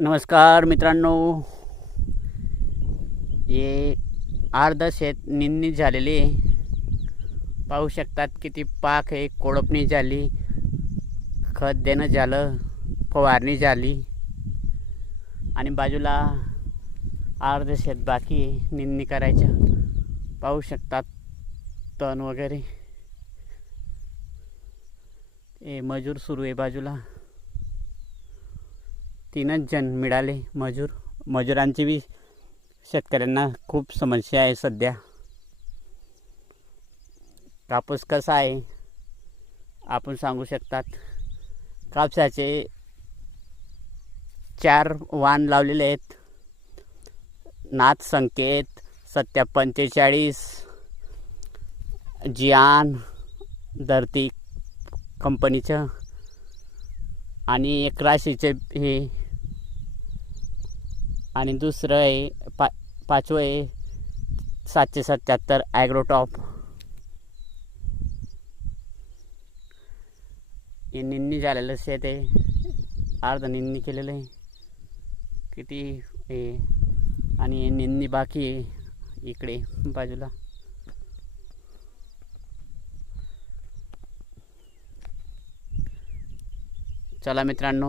नमस्कार मित्रांनो, हे अर्ध शेत निंदणी झालेली आहे. पाहू शकतात किती पाक आहे, कोळपणी झाली, खत देणं झालं, फवारणी झाली आणि बाजूला अर्ध शेत बाकी आहे निंदणी करायचं. पाहू शकतात तण वगैरे. हे मजूर सुरू आहे बाजूला. 3च जण मिळाले मजूर. मजुरांची बी शेतकऱ्यांना खूप समस्या आहे सध्या. कापूस कसा आहे आपण सांगू शकतात. कापसाचे 4 वाण लावलेले आहेत. नाथ संकेत 7045, जियान धरती कंपनीचं आणि एक राशीचे हे, आणि दुसरं आहे पाचवं आहे 777 ॲग्रोटॉप. हे निंदणी झालेलं शेत आहे, अर्ध निंदणी केलेलं आहे. किती हे आणि हे निंदणी बाकी आहे इकडे बाजूला. चला मित्रांनो.